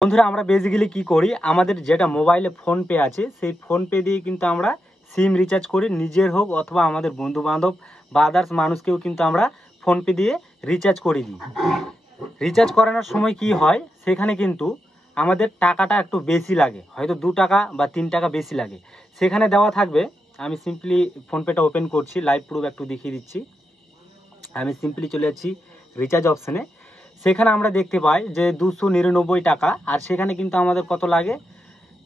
বন্ধুরা আমরা বেসিক্যালি কি করি, আমাদের যেটা মোবাইলে ফোন পে আছে সেই ফোন পে দিয়ে কিন্তু আমরা সিম রিচার্জ করি, নিজের হোক অথবা আমাদের বন্ধু বান্ধব বা আদার্স মানুষকেও কিন্তু আমরা ফোন পে দিয়ে রিচার্জ করে দিই। রিচার্জ করানোর সময় কি হয়, সেখানে কিন্তু আমাদের টাকাটা একটু বেশি লাগে, হয়তো 2 টাকা বা 3 টাকা বেশি লাগে। সেখানে দেওয়া থাকবে, আমি সিম্পলি ফোনপেটা ওপেন করছি, লাইভ প্রুফ একটু দেখিয়ে দিচ্ছি। আমি সিম্পলি চলে যাচ্ছি রিচার্জ অপশানে। সেখানে আমরা দেখতে পাই যে 299 টাকা, আর সেখানে কিন্তু আমাদের কত লাগে,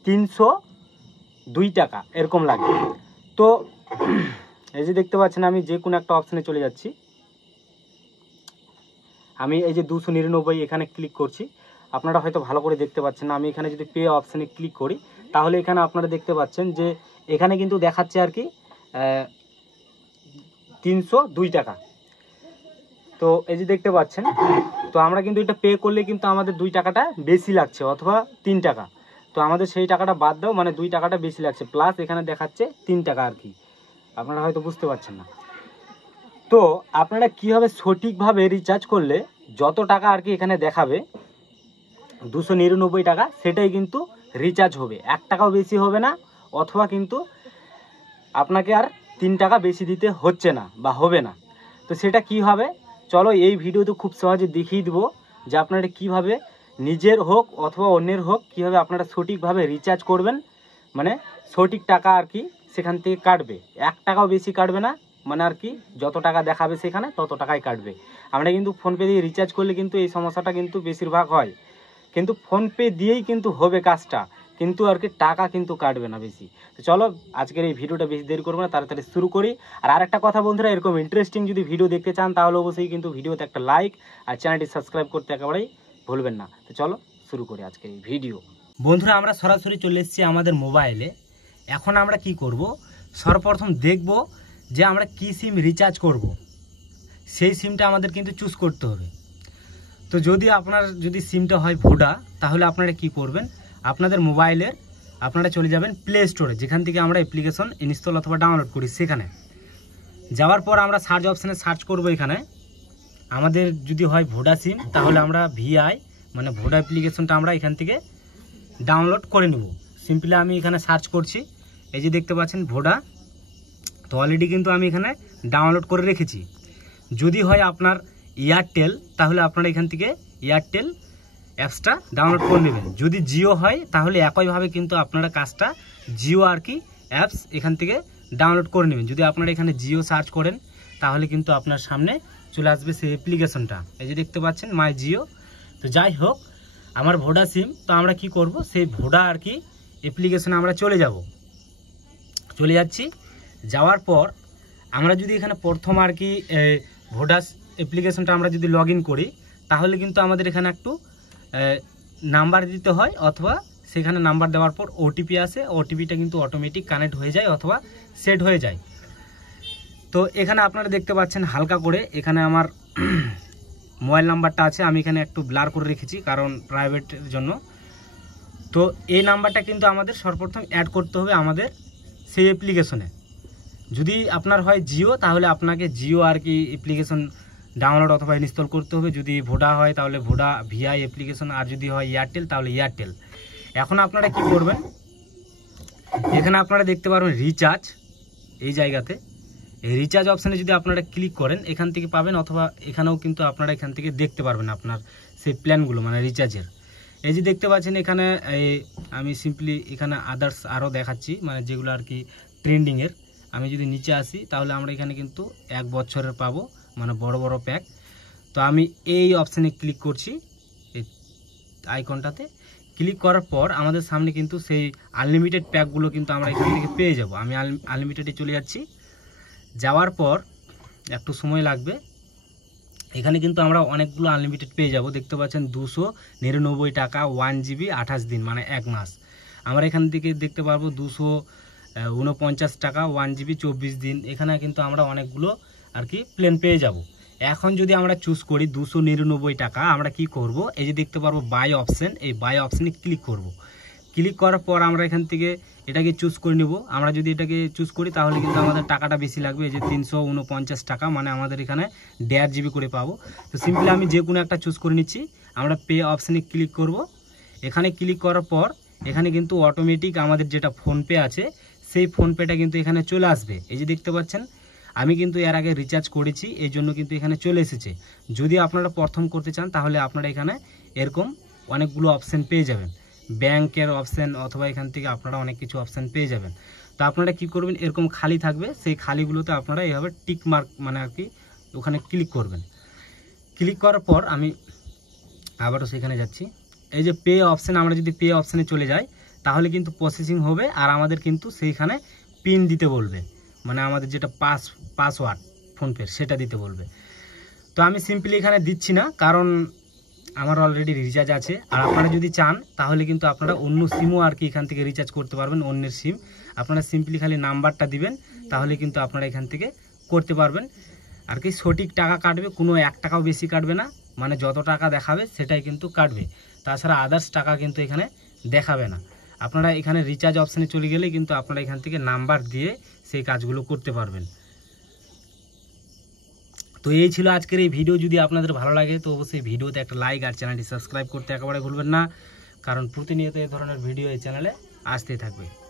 302 টাকা এরকম লাগে। তো এই যে দেখতে পাচ্ছেন, আমি যে কোনো একটা অপশানে চলে যাচ্ছি। আমি এই যে 299 এখানে ক্লিক করছি। আপনারা হয়তো ভালো করে দেখতে পাচ্ছেন না, আমি এখানে যদি পে অপশানে ক্লিক করি তাহলে এখানে আপনারা দেখতে পাচ্ছেন যে এখানে কিন্তু দেখাচ্ছে আর কি 302 টাকা। তো এই যে দেখতে পাচ্ছেন, তো আমরা কিন্তু এটা পে করলে কিন্তু আমাদের 2 টাকাটা বেশি লাগছে অথবা 3 টাকা। তো আমাদের সেই টাকাটা বাদ দাও, মানে 2 টাকাটা বেশি লাগছে, প্লাস এখানে দেখাচ্ছে 3 টাকা আর কি। আপনারা হয়তো বুঝতে পারছেন না। তো আপনারা কীভাবে সঠিকভাবে রিচার্জ করলে যত টাকা আর কি এখানে দেখাবে 299 টাকা, সেটাই কিন্তু রিচার্জ হবে, 1 টাকাও বেশি হবে না, অথবা কিন্তু আপনাকে আর 3 টাকা বেশি দিতে হচ্ছে না বা হবে না। তো সেটা কি হবে, চলো এই ভিডিওতে খুব সহজে দেখিয়ে দেবো যে আপনারা কীভাবে নিজের হোক অথবা অন্যের হোক কীভাবে আপনারা সঠিকভাবে রিচার্জ করবেন, মানে সঠিক টাকা আর কি সেখান থেকে কাটবে, 1 টাকাও বেশি কাটবে না, মানে আর কি যত টাকা দেখাবে সেখানে তত টাকাই কাটবে। আমরা কিন্তু ফোনপে দিয়ে রিচার্জ করলে কিন্তু এই সমস্যাটা কিন্তু বেশিরভাগ হয়, কিন্তু ফোনপে দিয়েই কিন্তু হবে কাজটা, কিন্তু আর কি টাকা কিন্তু কাটবে না বেশি। তো চলো আজকের এই ভিডিওটা বেশি দেরি করবো না, তাড়াতাড়ি শুরু করি। আর আরেকটা কথা বন্ধুরা, এরকম ইন্টারেস্টিং যদি ভিডিও দেখতে চান তাহলে অবশ্যই কিন্তু ভিডিওতে একটা লাইক আর চ্যানেলটি সাবস্ক্রাইব করতে একেবারেই ভুলবেন না। তো চলো শুরু করি আজকের এই ভিডিও। বন্ধুরা আমরা সরাসরি চলে এসেছি আমাদের মোবাইলে। এখন আমরা কি করব, সর্বপ্রথম দেখব যে আমরা কি সিম রিচার্জ করব, সেই সিমটা আমাদের কিন্তু চুজ করতে হবে। তো যদি আপনার সিমটা হয় ভোডা, তাহলে আপনারা কি করবেন, আপনাদের মোবাইলের আপনারা চলে যাবেন প্লে স্টোরে, যেখান থেকে আমরা অ্যাপ্লিকেশন ইনস্টল অথবা ডাউনলোড করি। সেখানে যাওয়ার পর আমরা সার্চ অপশানে সার্চ করব। এখানে আমাদের যদি হয় ভোডা সিম, তাহলে আমরা ভিআই মানে ভোডা অ্যাপ্লিকেশনটা আমরা এখান থেকে ডাউনলোড করে নেব। সিম্পলি আমি এখানে সার্চ করছি, এই যে দেখতে পাচ্ছেন ভোডা। তো অলরেডি কিন্তু আমি এখানে ডাউনলোড করে রেখেছি। যদি হয় আপনার এয়ারটেল, তাহলে আপনারা এখান থেকে এয়ারটেল অ্যাপসটা ডাউনলোড করে নেবেন। যদি জিও হয় তাহলে একইভাবে কিন্তু আপনারা কাজটা জিও আর কি অ্যাপস এখান থেকে ডাউনলোড করে নেবেন। যদি আপনারা এখানে জিও সার্চ করেন তাহলে কিন্তু আপনার সামনে চলে আসবে সেই অ্যাপ্লিকেশনটা, এই যে দেখতে পাচ্ছেন মাই জিও। তো যাই হোক, আমার ভোডা সিম, তো আমরা কি করব, সেই ভোডা আর কি অ্যাপ্লিকেশনে আমরা চলে যাচ্ছি। যাওয়ার পর আমরা যদি এখানে প্রথম আর কি ভোডা অ্যাপ্লিকেশনটা আমরা যদি লগ ইন করি, তাহলে কিন্তু আমাদের এখানে একটু নাম্বার দিতে হয়, অথবা সেখানে নাম্বার দেওয়ার পর ওটিপি আসে, ওটিপিটা কিন্তু অটোমেটিক কানেক্ট হয়ে যায় অথবা সেট হয়ে যায়। তো এখানে আপনারা দেখতে পাচ্ছেন হালকা করে এখানে আমার মোবাইল নাম্বারটা আছে, আমি এখানে একটু ব্লার করে রেখেছি কারণ প্রাইভেটের জন্য। তো এই নাম্বারটা কিন্তু আমাদের সর্বপ্রথম অ্যাড করতে হবে আমাদের সেই অ্যাপ্লিকেশনে। যদি আপনার হয় জিও, তাহলে আপনাকে জিও আর কি অ্যাপ্লিকেশন ডাউনলোড অথবা ইনস্টল করতে হবে। যদি ভোডা হয় তাহলে ভোডা ভিআই অ্যাপ্লিকেশন, আর যদি হয় এয়ারটেল তাহলে এয়ারটেল। এখন আপনারা কি করবেন, এখানে আপনারা দেখতে পারবেন রিচার্জ, এই জায়গাতে এই রিচার্জ অপশানে যদি আপনারা ক্লিক করেন এখান থেকে পাবেন, অথবা এখানেও কিন্তু আপনারা এখান থেকে দেখতে পারবেন আপনার সেই প্ল্যানগুলো মানে রিচার্জের। এই যে দেখতে পাচ্ছেন এখানে আমি সিম্পলি এখানে আদার্স আরও দেখাচ্ছি, মানে যেগুলো আর কি ট্রেন্ডিংয়ের। আমি যদি নিচে আসি তাহলে আমরা এখানে কিন্তু 1 বছরের পাবো, মানে বড় বড় প্যাক। তো আমি এই অপশানে ক্লিক করছি, এই আইকনটাতে ক্লিক করার পর আমাদের সামনে কিন্তু সেই আনলিমিটেড প্যাকগুলো কিন্তু আমরা এখান থেকে পেয়ে যাব। আমি আনলিমিটেডে চলে যাচ্ছি। যাওয়ার পর একটু সময় লাগবে, এখানে কিন্তু আমরা অনেকগুলো আনলিমিটেড পেয়ে যাব। দেখতে পাচ্ছেন 299 টাকা 1 জিবি 28 দিন মানে 1 মাস। আমরা এখান থেকে দেখতে পারবো 249 টাকা 1 জিবি 24 দিন। এখানে কিন্তু আমরা অনেকগুলো আর কি প্ল্যান পেয়ে যাব। এখন যদি আমরা চুজ করি 299 টাকা, আমরা কি করব, এই যে দেখতে পারবো বাই অপশন, এই বাই অপশানে ক্লিক করব। ক্লিক করার পর আমরা এখান থেকে এটাকে চুজ করে নেব। আমরা যদি এটাকে চুজ করি তাহলে কিন্তু আমাদের টাকাটা বেশি লাগবে, এই যে 349 টাকা, মানে আমাদের এখানে 1.5 জিবি করে পাবো। তো সিম্পলি আমি যে কোনো একটা চুজ করে নিচ্ছি। আমরা পে অপশানে ক্লিক করব। এখানে ক্লিক করার পর এখানে কিন্তু অটোমেটিক আমাদের যেটা ফোনপে আছে সেই ফোনপেটা কিন্তু এখানে চলে আসবে। এই যে দেখতে পাচ্ছেন আমি কিন্তু এর আগে রিচার্জ করেছি, এই জন্য কিন্তু এখানে চলে এসেছে। যদি আপনারা প্রথম করতে চান তাহলে আপনারা এখানে এরকম অনেকগুলো অপশান পেয়ে যাবেন, ব্যাংকের অপশান অথবা এখান থেকে আপনারা অনেক কিছু অপশান পেয়ে যাবেন। তো আপনারা কি করবেন, এরকম খালি থাকবে, সেই খালিগুলোতে আপনারা এইভাবে টিক মার্ক মানে আর কি ওখানে ক্লিক করবেন। ক্লিক করার পর আমি আবারও সেখানে যাচ্ছি। এই যে পে অপশান, আমরা যদি পে অপশানে চলে যাই তাহলে কিন্তু প্রসেসিং হবে আর আমাদের কিন্তু সেইখানে পিন দিতে বলবে, মানে আমাদের যেটা পাসওয়ার্ড ফোনপের সেটা দিতে বলবে। তো আমি সিম্পলি এখানে দিচ্ছি না, কারণ আমার অলরেডি রিচার্জ আছে। আর আপনারা যদি চান তাহলে কিন্তু আপনারা অন্য সিমও আর কি এখান থেকে রিচার্জ করতে পারবেন, অন্যের সিম। আপনারা সিম্পলি খালি নাম্বারটা দিবেন, তাহলে কিন্তু আপনারা এখান থেকে করতে পারবেন আর কি। সঠিক টাকা কাটবে, কোনো 1 টাকাও বেশি কাটবে না, মানে যত টাকা দেখাবে সেটাই কিন্তু কাটবে। তাছাড়া আদার্স টাকা কিন্তু এখানে দেখাবে না। আপনারা এখানে রিচার্জ অপশানে চলে গেলে কিন্তু আপনারা এখান থেকে নাম্বার দিয়ে সেই কাজগুলো করতে পারবেন। তো এই ছিল আজকের এই ভিডিও। যদি আপনাদের ভালো লাগে তো অবশ্যই ভিডিওতে একটা লাইক আর চ্যানেলটি সাবস্ক্রাইব করতে একেবারে ভুলবেন না, কারণ প্রতিনিয়ত এই ধরনের ভিডিও এই চ্যানেলে আসতেই থাকবে।